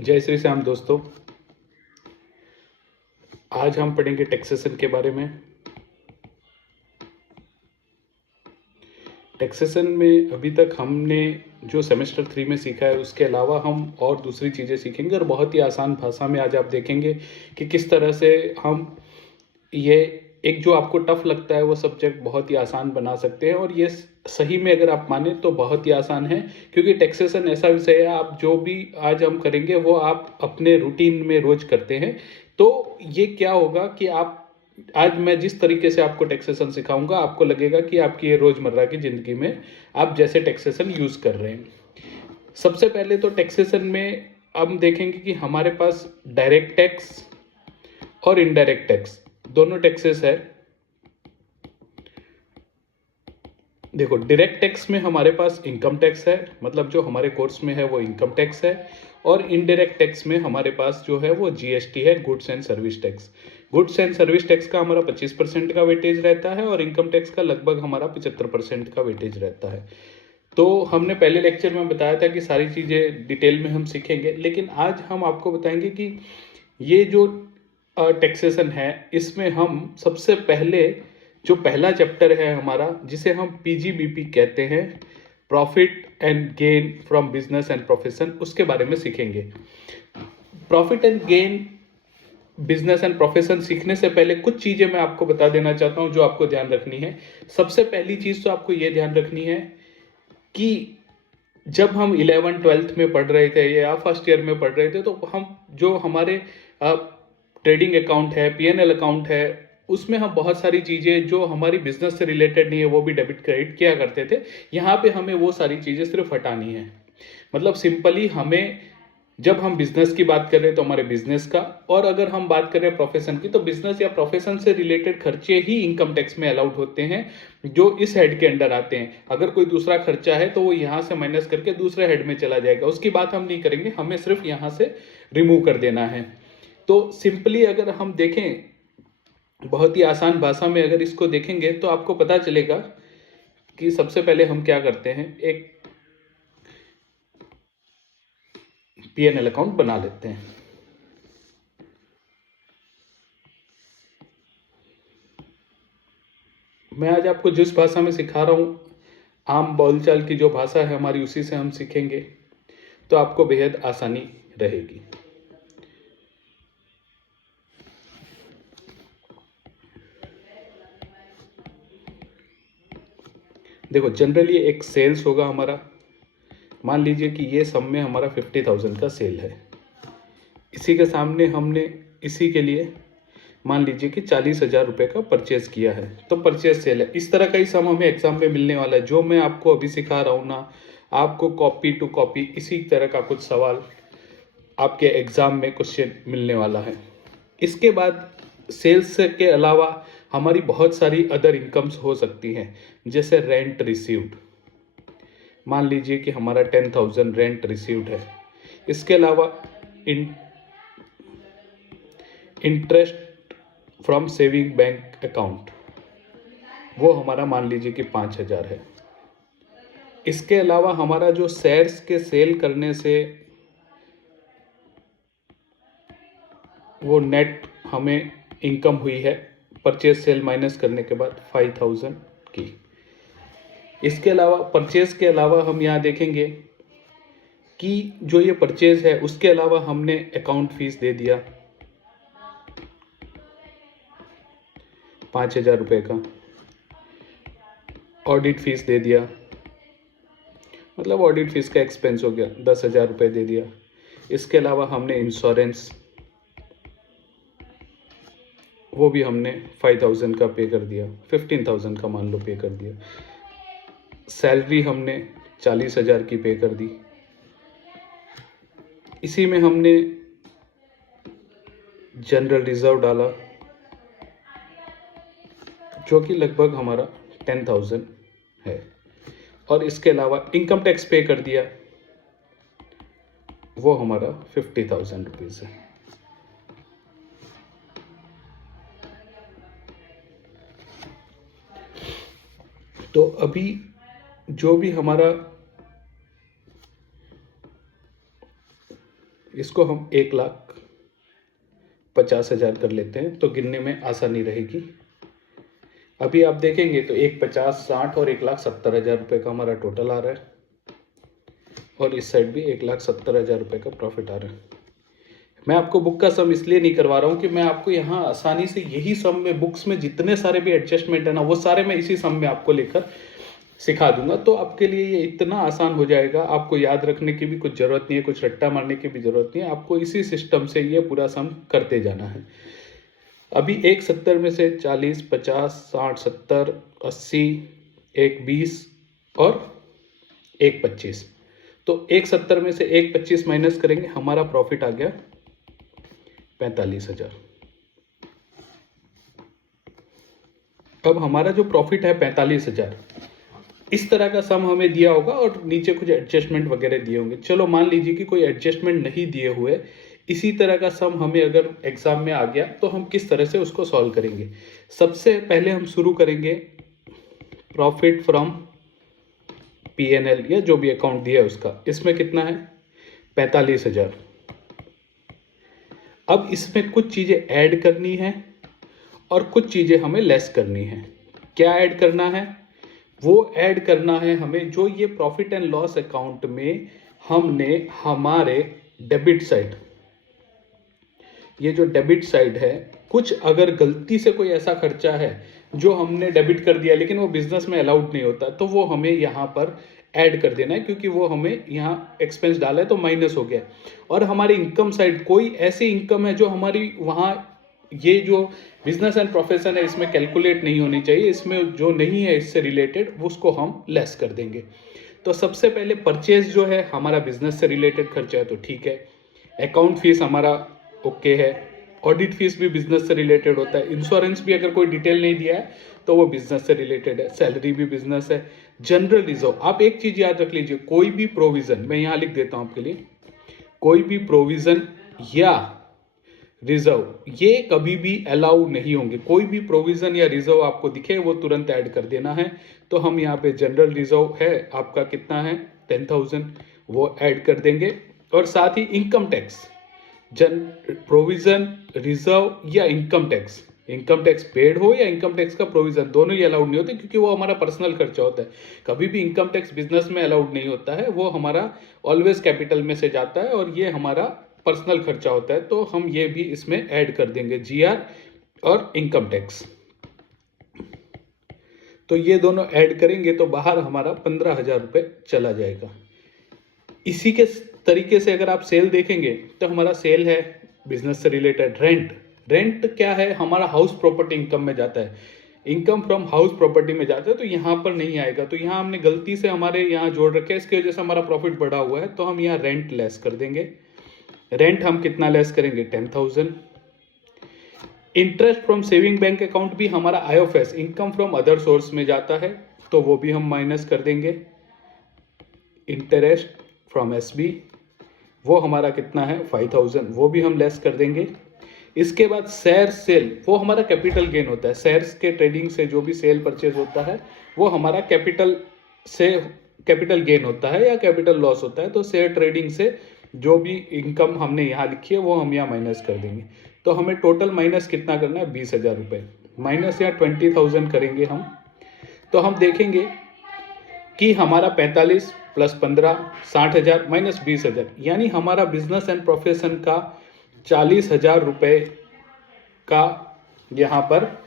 जय श्री श्याम दोस्तों। आज हम पढ़ेंगे टैक्सेशन के बारे में। टैक्सेशन में अभी तक हमने जो सेमेस्टर 3 में सीखा है उसके अलावा हम और दूसरी चीज़ें सीखेंगे और बहुत ही आसान भाषा में आज आप देखेंगे कि किस तरह से हम ये एक जो आपको टफ लगता है वो सब्जेक्ट बहुत ही आसान बना सकते हैं। और ये सही में अगर आप माने तो बहुत ही आसान है, क्योंकि टैक्सेशन ऐसा विषय है आप जो भी आज हम करेंगे वो आप अपने रूटीन में रोज करते हैं। तो ये क्या होगा कि आप आज मैं जिस तरीके से आपको टैक्सेशन सिखाऊंगा आपको लगेगा कि आपकी ये रोजमर्रा की जिंदगी में आप जैसे टैक्सेशन यूज कर रहे हैं। सबसे पहले तो टैक्सेशन में हम देखेंगे कि हमारे पास डायरेक्ट टैक्स और इनडायरेक्ट टैक्स दोनों टैक्सेस है। देखो, डायरेक्ट टैक्स में हमारे पास इनकम टैक्स है, मतलब जो हमारे कोर्स में है वो इनकम टैक्स है। और इनडायरेक्ट टैक्स में हमारे पास जो है वो जीएसटी है, goods and service tax. Goods and service tax का हमारा 25% का वेटेज रहता है और इनकम टैक्स का लगभग हमारा 75% का वेटेज रहता है। तो हमने पहले लेक्चर में बताया था कि सारी चीज़ें डिटेल में हम सीखेंगे, लेकिन आज हम आपको बताएंगे कि ये जो टैक्सेशन है इसमें हम सबसे पहले जो पहला चैप्टर है हमारा, जिसे हम पीजीबीपी कहते हैं, profit and gain from business and profession, उसके बारे में सीखेंगे। Profit and gain business and profession सीखने से पहले कुछ चीज़ें मैं आपको बता देना चाहता हूं जो आपको ध्यान रखनी है। सबसे पहली चीज़ तो आपको ये ध्यान रखनी है कि जब हम 11th-12th में पढ़ रहे थे या फर्स्ट ईयर में पढ़ रहे थे तो हम जो हमारे ट्रेडिंग अकाउंट है, पीएनएल अकाउंट है, उसमें हम बहुत सारी चीज़ें जो हमारी बिजनेस से रिलेटेड नहीं है वो भी डेबिट क्रेडिट किया करते थे। यहाँ पे हमें वो सारी चीज़ें सिर्फ हटानी है। मतलब सिंपली हमें, जब हम बिजनेस की बात कर रहे हैं तो हमारे बिजनेस का, और अगर हम बात कर रहे हैं प्रोफेशन की तो बिजनेस या प्रोफेशन से रिलेटेड खर्चे ही इनकम टैक्स में अलाउड होते हैं जो इस हेड के अंडर आते हैं। अगर कोई दूसरा खर्चा है तो वो यहाँ से माइनस करके दूसरे हेड में चला जाएगा, उसकी बात हम नहीं करेंगे, हमें सिर्फ यहाँ से रिमूव कर देना है। तो सिंपली अगर हम देखें, बहुत ही आसान भाषा में अगर इसको देखेंगे तो आपको पता चलेगा कि सबसे पहले हम क्या करते हैं, एक पीएनएल अकाउंट बना लेते हैं। मैं आज आपको जिस भाषा में सिखा रहा हूं, आम बोलचाल की जो भाषा है हमारी, उसी से हम सीखेंगे तो आपको बेहद आसानी रहेगी। देखो, जनरली एक सेल्स होगा हमारा। मान लीजिए कि ये सब में हमारा 50,000 का सेल है। इसी के सामने हमने इसी के लिए मान लीजिए कि 40,000 रुपये का परचेज किया है, तो परचेज सेल है। इस तरह का ही सम हमें एग्जाम में मिलने वाला है। जो मैं आपको अभी सिखा रहा हूँ ना, आपको कॉपी टू कॉपी इसी तरह का कुछ सवाल आपके एग्जाम में क्वेश्चन मिलने वाला है। इसके बाद सेल्स के अलावा हमारी बहुत सारी अदर इनकम्स हो सकती हैं, जैसे रेंट रिसीव्ड। मान लीजिए कि हमारा 10,000 रेंट रिसीव्ड है। इसके अलावा interest from saving bank account, वो हमारा मान लीजिए कि 5,000 है। इसके अलावा हमारा जो शेयर्स के सेल करने से वो नेट हमें इनकम हुई है, परचेज सेल माइनस करने के बाद 5,000 की। इसके अलावा परचेज के अलावा हम यहाँ देखेंगे कि जो ये परचेज है उसके अलावा हमने अकाउंट फीस दे दिया 5,000 रुपये का, ऑडिट फीस दे दिया, मतलब ऑडिट फीस का एक्सपेंस हो गया 10,000 रुपये दे दिया। इसके अलावा हमने इंश्योरेंस, वो भी हमने 5,000 का पे कर दिया, 15,000 का मान लो पे कर दिया। सैलरी हमने 40,000 की पे कर दी। इसी में हमने जनरल रिजर्व डाला जो कि लगभग हमारा 10,000 है, और इसके अलावा इनकम टैक्स पे कर दिया, वो हमारा 50,000 रुपीज़ है। तो अभी जो भी हमारा इसको हम 1,50,000 कर लेते हैं तो गिनने में आसानी रहेगी। अभी आप देखेंगे तो 1,50,000, 60 और 1,70,000 रुपये का हमारा टोटल आ रहा है, और इस साइड भी 1,70,000 रुपये का प्रॉफिट आ रहा है। मैं आपको बुक का सम इसलिए नहीं करवा रहा हूँ कि मैं आपको यहाँ आसानी से यही सम में, बुक्स में जितने सारे भी एडजस्टमेंट है ना, वो सारे मैं इसी सम में आपको लेकर सिखा दूंगा। तो आपके लिए ये इतना आसान हो जाएगा, आपको याद रखने की भी कुछ ज़रूरत नहीं है, कुछ रट्टा मारने की भी ज़रूरत नहीं है। आपको इसी सिस्टम से ये पूरा सम करते जाना है। अभी 1,70 में से 40, 50, 60, 70, 80, 1,20 और 1,25, तो 1,70 में से 1,25 माइनस करेंगे, हमारा प्रॉफिट आ गया 45,000। अब हमारा जो प्रॉफिट है 45,000, इस तरह का सम हमें दिया होगा और नीचे कुछ एडजस्टमेंट वगैरह दिए होंगे। चलो मान लीजिए कि कोई एडजस्टमेंट नहीं दिए हुए, इसी तरह का सम हमें अगर एग्जाम में आ गया तो हम किस तरह से उसको सॉल्व करेंगे। सबसे पहले हम शुरू करेंगे प्रॉफिट फ्रॉम P&L या जो भी अकाउंट दिया है उसका। इसमें कितना है 45,000। अब इसमें कुछ चीज़ें ऐड करनी है और कुछ चीज़ें हमें लेस करनी है। क्या ऐड करना है? वो ऐड करना है हमें जो ये प्रॉफिट एंड लॉस अकाउंट में हमने हमारे डेबिट साइड, ये जो डेबिट साइड है, कुछ अगर गलती से कोई ऐसा खर्चा है जो हमने डेबिट कर दिया लेकिन वो बिजनेस में अलाउड नहीं होता, तो वो हमें यहाँ पर ऐड कर देना है, क्योंकि वो हमें यहाँ एक्सपेंस डाला है तो माइनस हो गया। और हमारी इनकम साइड कोई ऐसी इनकम है जो हमारी वहाँ, ये जो बिजनेस एंड प्रोफेशन है इसमें कैलकुलेट नहीं होनी चाहिए, इसमें जो नहीं है इससे रिलेटेड उसको हम लेस कर देंगे। तो सबसे पहले परचेज जो है हमारा बिजनेस से रिलेटेड खर्चा है तो ठीक है, अकाउंट फीस हमारा ओके है, ऑडिट फीस भी बिजनेस से रिलेटेड होता है, इंश्योरेंस भी अगर कोई डिटेल नहीं दिया है तो वो बिजनेस से रिलेटेड है, सैलरी भी बिजनेस है, जनरल रिजर्व। आप एक चीज याद रख लीजिए, कोई भी प्रोविजन, मैं यहाँ लिख देता हूँ आपके लिए, कोई भी प्रोविजन या रिजर्व ये कभी भी अलाउ नहीं होंगे। कोई भी प्रोविजन या रिजर्व आपको दिखे वो तुरंत ऐड कर देना है। तो हम यहाँ पे जनरल रिजर्व है आपका कितना है 10,000, वो ऐड कर देंगे। और साथ ही इनकम टैक्स, प्रोविजन, रिजर्व या इनकम टैक्स पेड हो या इनकम टैक्स का प्रोविजन, दोनों ही अलाउड नहीं होते क्योंकि वो हमारा पर्सनल खर्चा होता है। कभी भी इनकम टैक्स बिजनेस में अलाउड नहीं होता है, वो हमारा ऑलवेज कैपिटल में से जाता है और ये हमारा पर्सनल खर्चा होता है। तो हम ये भी इसमें ऐड कर देंगे, जीआर और इनकम टैक्स। तो ये दोनों ऐड करेंगे तो बाहर हमारा 15,000 रुपये चला जाएगा। इसी के तरीके से अगर आप सेल देखेंगे तो हमारा सेल है बिजनेस से रिलेटेड। रेंट क्या है, हमारा हाउस प्रॉपर्टी इनकम में जाता है, इनकम फ्रॉम हाउस प्रॉपर्टी में जाता है, तो यहाँ पर नहीं आएगा। तो यहाँ हमने गलती से हमारे यहाँ जोड़ रखे, इसकी वजह से हमारा प्रॉफिट बढ़ा हुआ है, तो हम यहाँ रेंट लेस कर देंगे। रेंट हम कितना लेस करेंगे 10,000। Interest from saving bank account भी हमारा IOFS, income from other source में जाता है, तो वो भी हम माइनस कर देंगे। इंटरेस्ट फ्रॉम SB वो हमारा कितना है 5,000, वो भी हम लेस कर देंगे। इसके बाद शेयर सेल, वो हमारा कैपिटल गेन होता है, शेयर्स के ट्रेडिंग से जो भी सेल परचेज होता है वो हमारा कैपिटल से कैपिटल गेन होता है या कैपिटल लॉस होता है। तो शेयर ट्रेडिंग से जो भी इनकम हमने यहाँ लिखी है वो हम यहाँ माइनस कर देंगे। तो हमें टोटल माइनस कितना करना है 20,000 रुपये, माइनस यहाँ 20,000 करेंगे हम। तो हम देखेंगे कि हमारा 45 प्लस 15 60,000 माइनस 20,000, यानी हमारा बिजनेस एंड प्रोफेशन का 40,000 रुपये का यहाँ पर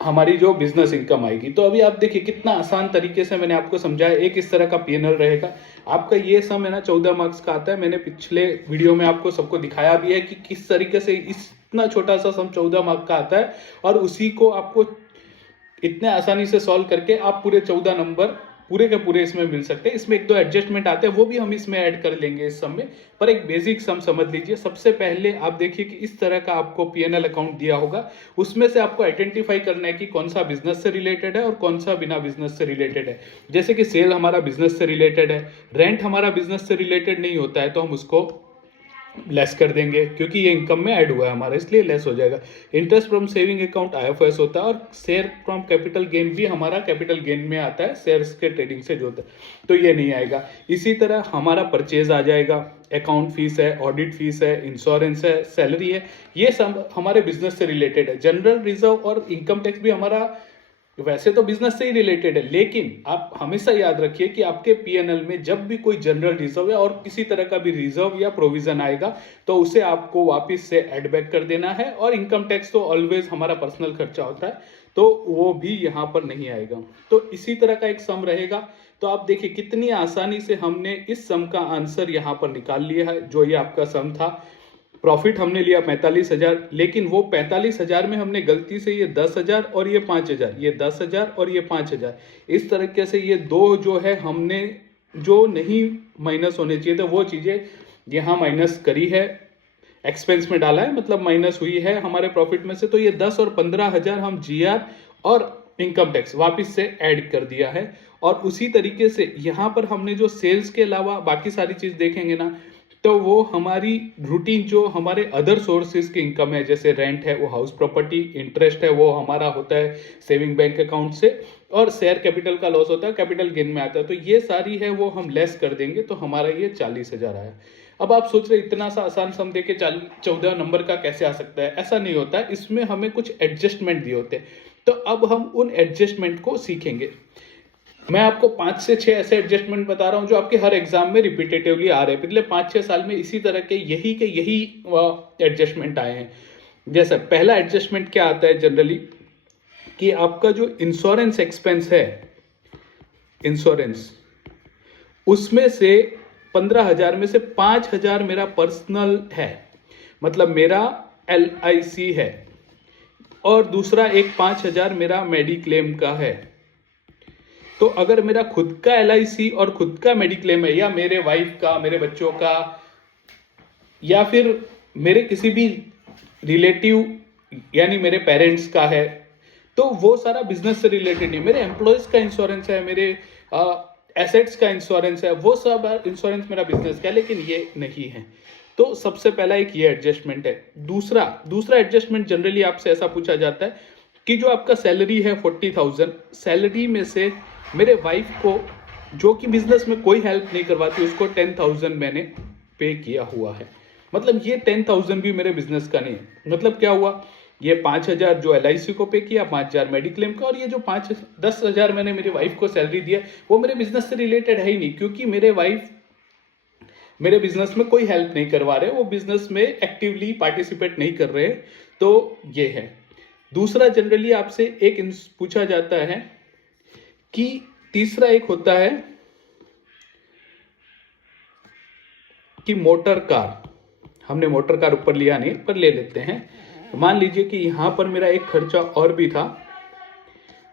हमारी जो बिजनेस इनकम आएगी। तो अभी आप देखिए कितना आसान तरीके से मैंने आपको समझाया। एक इस तरह का P&L रहेगा आपका, ये सम है ना 14 मार्क्स का आता है। मैंने पिछले वीडियो में आपको सबको दिखाया भी है कि किस तरीके से इतना छोटा सा सम 14 मार्क्स का आता है, और उसी को आपको इतने आसानी से सॉल्व करके आप पूरे 14 नंबर पूरे के पूरे इसमें मिल सकते हैं। इसमें एक दो एडजस्टमेंट आते हैं वो भी हम इसमें ऐड कर लेंगे इस सम में, पर एक बेसिक सम समझ लीजिए। सबसे पहले आप देखिए कि इस तरह का आपको P&L अकाउंट दिया होगा, उसमें से आपको आइडेंटिफाई करना है कि कौन सा बिजनेस से रिलेटेड है और कौन सा बिना बिजनेस से रिलेटेड है। जैसे कि सेल हमारा बिजनेस से रिलेटेड है, रेंट हमारा बिजनेस से रिलेटेड नहीं होता है, तो हम उसको लेस कर देंगे क्योंकि ये इनकम में ऐड हुआ है हमारा, इसलिए लेस हो जाएगा। Interest from saving account IFS होता है, और शेयर फ्रॉम कैपिटल गेन भी हमारा कैपिटल गेन में आता है, शेयर्स के ट्रेडिंग से जो होता है, तो ये नहीं आएगा। इसी तरह हमारा परचेज आ जाएगा, अकाउंट फीस है, ऑडिट फीस है, इंश्योरेंस है, सैलरी है, ये सब हमारे बिजनेस से रिलेटेड है। जनरल रिजर्व और इनकम टैक्स भी हमारा वैसे तो बिजनेस से ही रिलेटेड है, लेकिन आप हमेशा याद रखिए कि आपके पीएनएल में जब भी कोई जनरल रिजर्व या और किसी तरह का भी रिजर्व या प्रोविजन आएगा तो उसे आपको वापस से एड बैक कर देना है। और इनकम टैक्स तो ऑलवेज हमारा पर्सनल खर्चा होता है, तो वो भी यहाँ पर नहीं आएगा। तो इसी तरह का एक सम रहेगा। तो आप देखिए कितनी आसानी से हमने इस सम का आंसर यहाँ पर निकाल लिया है। जो ये आपका सम था, प्रॉफिट हमने लिया 45,000, लेकिन वो 45,000 में हमने गलती से ये 10,000 और ये 5,000, ये 10,000 और ये 5,000, इस तरीके से ये दो जो है हमने जो नहीं माइनस होने चाहिए थे वो चीज़ें यहाँ माइनस करी है, एक्सपेंस में डाला है, मतलब माइनस हुई है हमारे प्रॉफिट में से। तो ये 10 और 15,000 हम जीआर और इनकम टैक्स वापस से ऐड कर दिया है। और उसी तरीके से यहाँ पर हमने जो सेल्स के अलावा बाकी सारी चीज़ देखेंगे ना, तो वो हमारी रूटीन जो हमारे अदर सोर्सेज की इनकम है, जैसे रेंट है वो हाउस प्रॉपर्टी, इंटरेस्ट है वो हमारा होता है सेविंग बैंक अकाउंट से, और शेयर कैपिटल का लॉस होता है कैपिटल गेन में आता है, तो ये सारी है वो हम लेस कर देंगे, तो हमारा ये 40,000 आया। अब आप सोच रहे इतना सा आसान सम दे के 14 नंबर का कैसे आ सकता है? ऐसा नहीं होता है, इसमें हमें कुछ एडजस्टमेंट दिए होते हैं। तो अब हम उन एडजस्टमेंट को सीखेंगे। मैं आपको 5 से 6 ऐसे एडजस्टमेंट बता रहा हूं जो आपके हर एग्जाम में रिपीटेटिवली आ रहे हैं। पिछले 5-6 साल में इसी तरह के यही एडजस्टमेंट आए हैं। जैसा पहला एडजस्टमेंट क्या आता है जनरली, कि आपका जो इंश्योरेंस एक्सपेंस है, इंश्योरेंस, उसमें से 15,000 में से 5,000 मेरा पर्सनल है, मतलब मेरा LIC है, और दूसरा एक 5,000 मेरा मेडिक्लेम का है। तो अगर मेरा खुद का LIC और खुद का मेडिक्लेम है, या मेरे वाइफ का, मेरे बच्चों का, या फिर मेरे किसी भी रिलेटिव यानी मेरे पेरेंट्स का है, तो वो सारा बिजनेस से रिलेटेड नहीं। मेरे एम्प्लॉयज का इंश्योरेंस है, मेरे एसेट्स का इंश्योरेंस है, वो सब इंश्योरेंस मेरा बिजनेस का है, लेकिन ये नहीं है। तो सबसे पहला एक ये एडजस्टमेंट है। दूसरा एडजस्टमेंट जनरली आपसे ऐसा पूछा जाता है कि जो आपका सैलरी है 40,000, सैलरी में से मेरे वाइफ को, जो कि बिजनेस में कोई हेल्प नहीं करवाती, उसको 10,000 मैंने पे किया हुआ है। मतलब ये 10,000 भी मेरे बिजनेस का नहीं है। मतलब क्या हुआ, ये 5,000 जो LIC को पे किया, 5,000 मेडिक्लेम का, और ये जो 10,000 मैंने मेरी वाइफ को सैलरी दिया, वो मेरे बिजनेस से रिलेटेड है ही नहीं, क्योंकि मेरे वाइफ मेरे बिजनेस में कोई हेल्प नहीं करवा रहे, वो बिजनेस में एक्टिवली पार्टिसिपेट नहीं कर रहे। तो ये है। दूसरा जनरली आपसे एक पूछा जाता है कि तीसरा एक होता है कि मोटर कार, हमने मोटर कार ऊपर लिया नहीं, पर ले लेते हैं। मान लीजिए कि यहां पर मेरा एक खर्चा और भी था,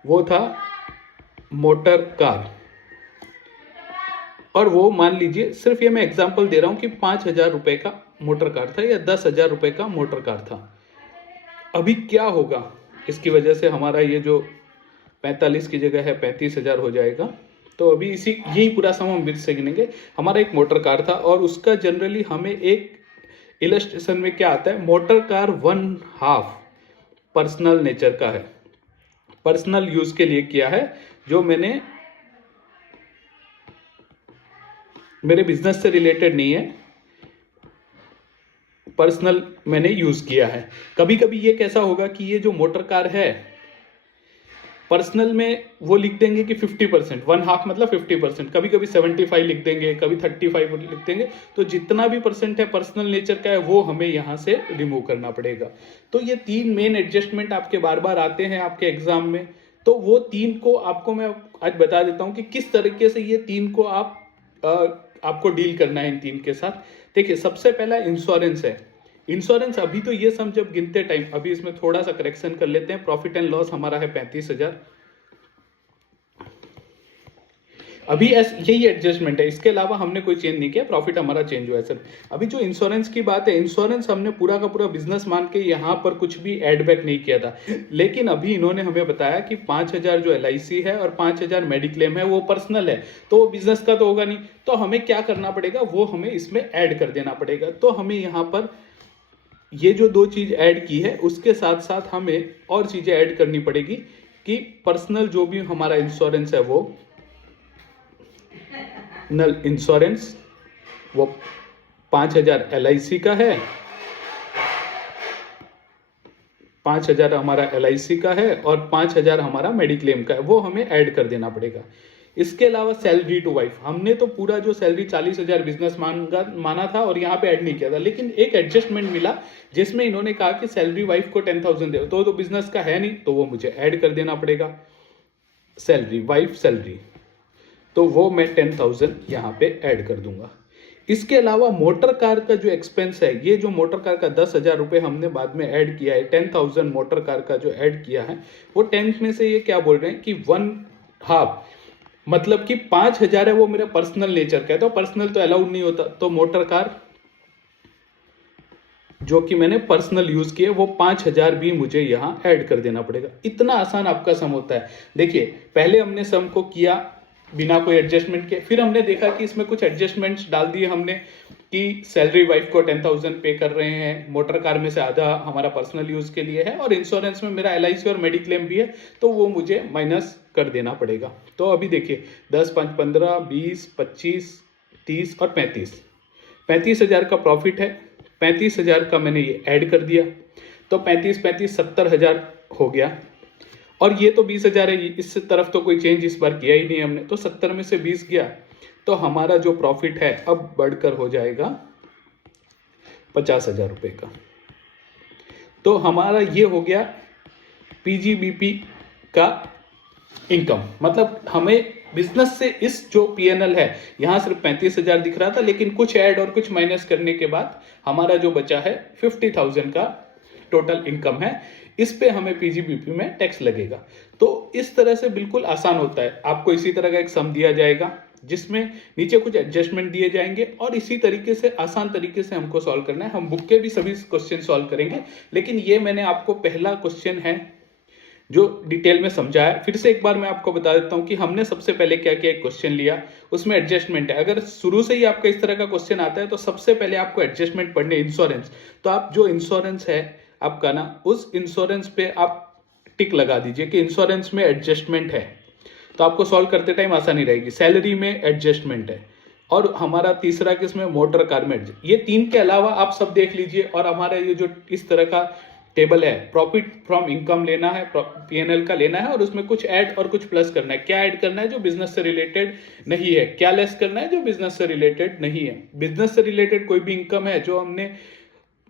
वो था मोटर कार, और वो मान लीजिए, सिर्फ ये मैं एग्जांपल दे रहा हूं कि 5,000 रुपए का मोटर कार था या 10,000 रुपए का मोटर कार था। अभी क्या होगा, इसकी वजह से हमारा ये जो 45 की जगह है 35,000 हो जाएगा। तो अभी यही पूरा सम हम से गिनेंगे। हमारा एक मोटर कार था, और उसका जनरली हमें एक इलस्ट्रेशन में क्या आता है, मोटर कार 1/2 पर्सनल नेचर का है, पर्सनल यूज के लिए किया है, जो मैंने मेरे बिजनेस से रिलेटेड नहीं है, पर्सनल मैंने यूज किया है। कभी कभी ये कैसा होगा कि ये जो मोटर कार है, पर्सनल में वो लिख देंगे कि 50%, 1/2 मतलब 50%, कभी कभी 75 लिख देंगे, कभी 35 लिख देंगे। तो जितना भी परसेंट है पर्सनल नेचर का है, वो हमें यहाँ से रिमूव करना पड़ेगा। तो ये 3 मेन एडजस्टमेंट आपके बार बार आते हैं आपके एग्जाम में। तो वो 3 को आपको मैं आज बता देता हूँ कि किस तरीके से ये 3 को आपको डील करना है इन 3 के साथ। देखिए, सबसे पहला इंश्योरेंस है। इंश्योरेंस, अभी तो ये सम जब गिनते टाइम, अभी इसमें थोड़ा सा करेक्शन कर लेते हैं। प्रॉफिट एंड लॉस हमारा है 35,000। अभी यही एडजस्टमेंट है, इसके अलावा हमने कोई चेंज नहीं किया, प्रॉफिट हमारा चेंज हुआ है सर। अभी जो इंश्योरेंस की बात है, इंश्योरेंस हमने पूरा का पूरा बिजनेस मान के यहाँ पर कुछ भी एड बैक नहीं किया था, लेकिन अभी इन्होंने हमें बताया कि 5,000 जो LIC है और 5,000 मेडिक्लेम है वो पर्सनल है, तो वो बिजनेस का तो होगा नहीं, तो हमें क्या करना पड़ेगा, वो हमें इसमें ऐड कर देना पड़ेगा। तो हमें यहाँ पर ये जो 2 चीज ऐड की है, उसके साथ साथ हमें और चीजें ऐड करनी पड़ेगी कि पर्सनल जो भी हमारा इंश्योरेंस है वो नल इंश्योरेंस वो 5,000 LIC का है, 5,000 हमारा LIC का है और 5,000 हमारा मेडिक्लेम का है, वो हमें ऐड कर देना पड़ेगा। इसके अलावा सैलरी टू वाइफ, हमने तो पूरा जो सैलरी 40,000 बिजनेस माना था और यहाँ पे ऐड नहीं किया था, लेकिन एक एडजस्टमेंट मिला जिसमें इन्होंने कहा कि सैलरी वाइफ को 10,000 दे, तो बिजनेस का है नहीं, तो वो मुझे ऐड कर देना पड़ेगा, सैलरी वाइफ सैलरी, तो वो मैं 10,000 यहाँ पे ऐड कर दूंगा। इसके अलावा मोटर कार का जो एक्सपेंस है, ये जो मोटर कार का 10,000 रुपये हमने बाद में ऐड किया है, 10,000 मोटर कार का जो ऐड किया है, वो 10 में से ये क्या बोल रहे हैं कि 1/2, मतलब कि 5,000 है वो मेरा पर्सनल नेचर का है, तो पर्सनल तो अलाउड नहीं होता, तो मोटर कार जो कि मैंने पर्सनल यूज किया वो 5,000 भी मुझे यहां ऐड कर देना पड़ेगा। इतना आसान आपका सम होता है। देखिए, पहले हमने सम को किया बिना कोई एडजस्टमेंट के, फिर हमने देखा कि इसमें कुछ एडजस्टमेंट्स डाल दिए हमने कि सैलरी वाइफ को 10,000 पे कर रहे हैं, मोटर कार में से आधा हमारा पर्सनल यूज के लिए है और इंश्योरेंस में मेरा LIC और मेडिक्लेम भी है, तो वो मुझे माइनस कर देना पड़ेगा। तो अभी देखिए 10, 5, 15, 20, 25, 30 और 35,000 का प्रॉफिट है, 35,000 का मैंने ये ऐड कर दिया, तो 35 70,000 हो गया। और ये तो 20,000 है, इस तरफ तो कोई चेंज इस बार किया ही नहीं हमने, तो 70 में से 20 गया, तो हमारा जो प्रॉफिट है अब बढ़कर हो जाएगा 50,000 रुपये का। तो हमारा ये हो गया PGBP का इनकम, मतलब हमें बिजनेस से इस जो PNL है, यहां सिर्फ 35,000 दिख रहा था, लेकिन कुछ ऐड और कुछ माइनस करने के बाद हमारा जो बचा है 50,000 का टोटल इनकम है। इस पे हमें PGBP में टैक्स लगेगा। तो इस तरह से बिल्कुल आसान होता है। आपको इसी तरह का एक सम दिया जाएगा जिसमें नीचे कुछ एडजस्टमेंट दिए जाएंगे और इसी तरीके से आसान तरीके से हमको सॉल्व करना है। हम बुक के भी सभी क्वेश्चन सॉल्व करेंगे, लेकिन ये मैंने आपको पहला क्वेश्चन है जो डिटेल में समझाया। फिर से एक बार मैं आपको बता देता हूं कि हमने सबसे पहले क्या किया, एक क्वेश्चन लिया, उसमें एडजस्टमेंट है। अगर शुरू से ही आपका इस तरह का क्वेश्चन आता है तो सबसे पहले आपको एडजस्टमेंट पढ़ने, इंश्योरेंस, तो आप जो इंश्योरेंस है आपका ना, उस इंश्योरेंस पे आप टिक लगा दीजिए कि इंश्योरेंस में एडजस्टमेंट है, तो आपको सॉल्व करते टाइम आसानी रहेगी। सैलरी में एडजस्टमेंट है और हमारा तीसरा किसमें, मोटर कार में। ये 3 के अलावा आप सब देख लीजिए। और हमारा ये जो इस तरह का टेबल है, प्रॉफिट फ्रॉम इनकम लेना है, PNL का लेना है और उसमें कुछ ऐड और कुछ प्लस करना है। क्या ऐड करना है जो बिजनेस से रिलेटेड नहीं है, क्या लेस करना है जो बिजनेस से रिलेटेड नहीं है। बिजनेस से रिलेटेड कोई भी इनकम है जो हमने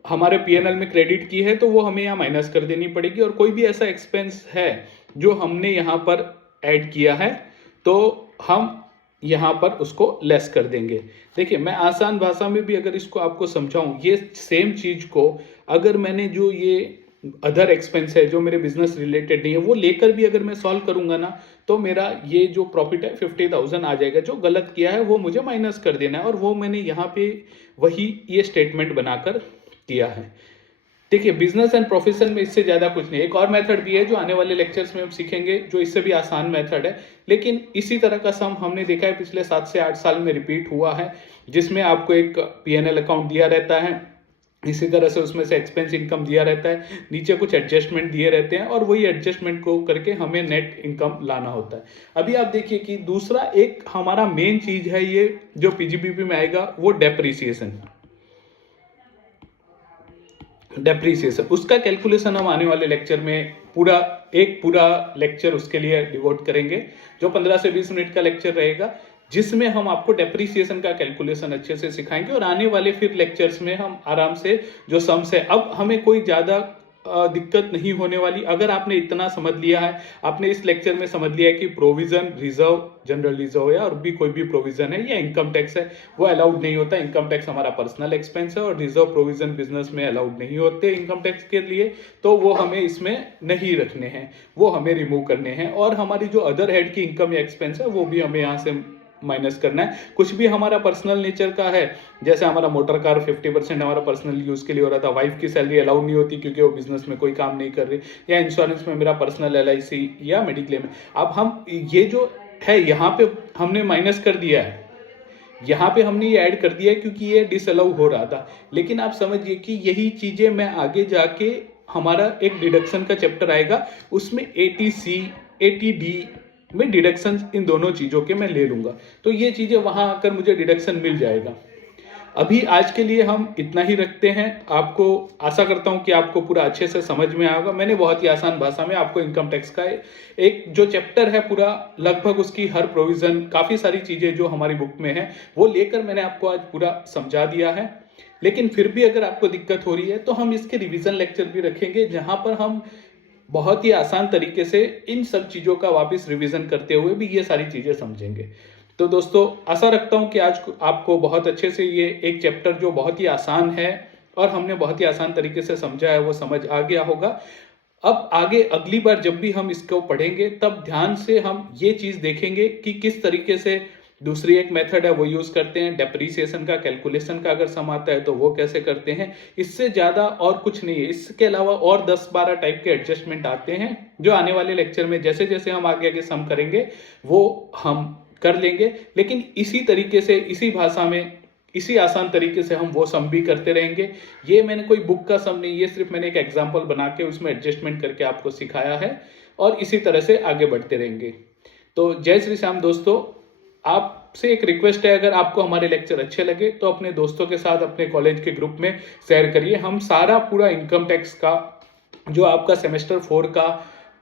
हमारे PNL में क्रेडिट की है तो वो हमें यहाँ माइनस कर देनी पड़ेगी, और कोई भी ऐसा एक्सपेंस है जो हमने यहाँ पर ऐड किया है तो हम यहाँ पर उसको लेस कर देंगे। देखिए, मैं आसान भाषा में भी अगर इसको आपको समझाऊं, ये सेम चीज को अगर मैंने जो ये अदर एक्सपेंस है जो मेरे बिजनेस रिलेटेड नहीं है वो लेकर भी अगर मैं सॉल्व करूंगा ना, तो मेरा ये जो प्रॉफिट है 50,000 आ जाएगा। जो गलत किया है वो मुझे माइनस कर देना है, और वो मैंने यहाँ पे वही ये स्टेटमेंट बनाकर किया है। देखिए, बिजनेस एंड प्रोफेशन में इससे ज्यादा कुछ नहीं। एक और मेथड भी है जो आने वाले लेक्चर्स में हम सीखेंगे, जो इससे भी आसान मेथड है, लेकिन इसी तरह का सम हमने देखा है पिछले 7 से 8 साल में रिपीट हुआ है, जिसमें आपको एक PNL अकाउंट दिया रहता है, इसी तरह से उसमें से एक्सपेंस इनकम दिया रहता है, नीचे कुछ एडजस्टमेंट दिए रहते हैं और वही एडजस्टमेंट को करके हमें नेट इनकम लाना होता है। अभी आप देखिए कि दूसरा एक हमारा मेन चीज है, ये जो PGBP में आएगा वो डेप्रीसिएशन। उसका कैलकुलेशन हम आने वाले लेक्चर में पूरा लेक्चर उसके लिए डिवोट करेंगे, जो 15 से 20 मिनट का लेक्चर रहेगा, जिसमें हम आपको डेप्रीसिएशन का कैलकुलेशन अच्छे से सिखाएंगे। और आने वाले फिर लेक्चर्स में हम आराम से जो सम्स है, अब हमें कोई ज्यादा दिक्कत नहीं होने वाली। अगर आपने इतना समझ लिया है, आपने इस लेक्चर में समझ लिया है कि प्रोविजन, रिजर्व, जनरल रिजर्व या और भी कोई भी प्रोविजन है या इनकम टैक्स है वो अलाउड नहीं होता। इनकम टैक्स हमारा पर्सनल एक्सपेंस है और रिजर्व प्रोविजन बिजनेस में अलाउड नहीं होते इनकम टैक्स के लिए, तो वो हमें इसमें नहीं रखने हैं, वो हमें रिमूव करने हैं। और हमारी जो अदर हेड की इनकम या एक्सपेंस है वो भी हमें यहाँ से माइनस करना है। कुछ भी हमारा पर्सनल नेचर का है, जैसे हमारा मोटर कार 50% हमारा पर्सनल यूज़ के लिए हो रहा था, वाइफ की सैलरी अलाउ नहीं होती क्योंकि वो बिजनेस में कोई काम नहीं कर रही, या इंश्योरेंस में मेरा पर्सनल LIC या मेडिक्लेम है। अब हम ये जो है यहाँ पे हमने माइनस कर दिया है, यहाँ पे हमने ये ऐड कर दिया है क्योंकि ये डिसअलाउ हो रहा था। लेकिन आप समझिए कि यही चीज़ें मैं आगे जाके हमारा एक डिडक्शन का चैप्टर आएगा, उसमें 80C 80D में डिडक्शन इन दोनों चीज़ों के मैं ले लूँगा, तो ये चीज़ें वहाँ आकर मुझे डिडक्शन मिल जाएगा। अभी आज के लिए हम इतना ही रखते हैं। आपको आशा करता हूं कि आपको पूरा अच्छे से समझ में आएगा। मैंने बहुत ही आसान भाषा में आपको इनकम टैक्स का एक जो चैप्टर है पूरा, लगभग उसकी हर प्रोविजन, काफ़ी सारी चीज़ें जो हमारी बुक में है वो लेकर मैंने आपको आज पूरा समझा दिया है। लेकिन फिर भी अगर आपको दिक्कत हो रही है तो हम इसके रिवीजन लेक्चर भी रखेंगे, जहां पर हम बहुत ही आसान तरीके से इन सब चीज़ों का वापस रिवीजन करते हुए भी ये सारी चीज़ें समझेंगे। तो दोस्तों, आशा रखता हूं कि आज आपको बहुत अच्छे से ये एक चैप्टर जो बहुत ही आसान है और हमने बहुत ही आसान तरीके से समझा है वो समझ आ गया होगा। अब आगे अगली बार जब भी हम इसको पढ़ेंगे तब ध्यान से हम ये चीज़ देखेंगे कि किस तरीके से दूसरी एक मेथड है वो यूज़ करते हैं, डेप्रीसिएशन का, कैलकुलेशन का अगर सम आता है तो वो कैसे करते हैं। इससे ज़्यादा और कुछ नहीं है। इसके अलावा और 10-12 टाइप के एडजस्टमेंट आते हैं जो आने वाले लेक्चर में जैसे जैसे हम आगे आगे सम करेंगे वो हम कर लेंगे। लेकिन इसी तरीके से, इसी भाषा में, इसी आसान तरीके से हम वो सम भी करते रहेंगे। ये मैंने कोई बुक का सम नहीं, ये सिर्फ मैंने एक एग्जांपल बना के उसमें एडजस्टमेंट करके आपको सिखाया है और इसी तरह से आगे बढ़ते रहेंगे। तो जय श्री श्याम दोस्तों, आपसे एक रिक्वेस्ट है, अगर आपको हमारे लेक्चर अच्छे लगे तो अपने दोस्तों के साथ अपने कॉलेज के ग्रुप में शेयर करिए। हम सारा पूरा इनकम टैक्स का जो आपका सेमेस्टर 4 का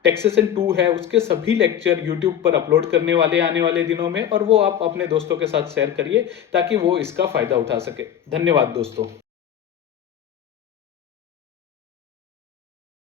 टैक्सेशन 2 है उसके सभी लेक्चर YouTube पर अपलोड करने वाले आने वाले दिनों में, और वो आप अपने दोस्तों के साथ शेयर करिए ताकि वो इसका फायदा उठा सके। धन्यवाद दोस्तों।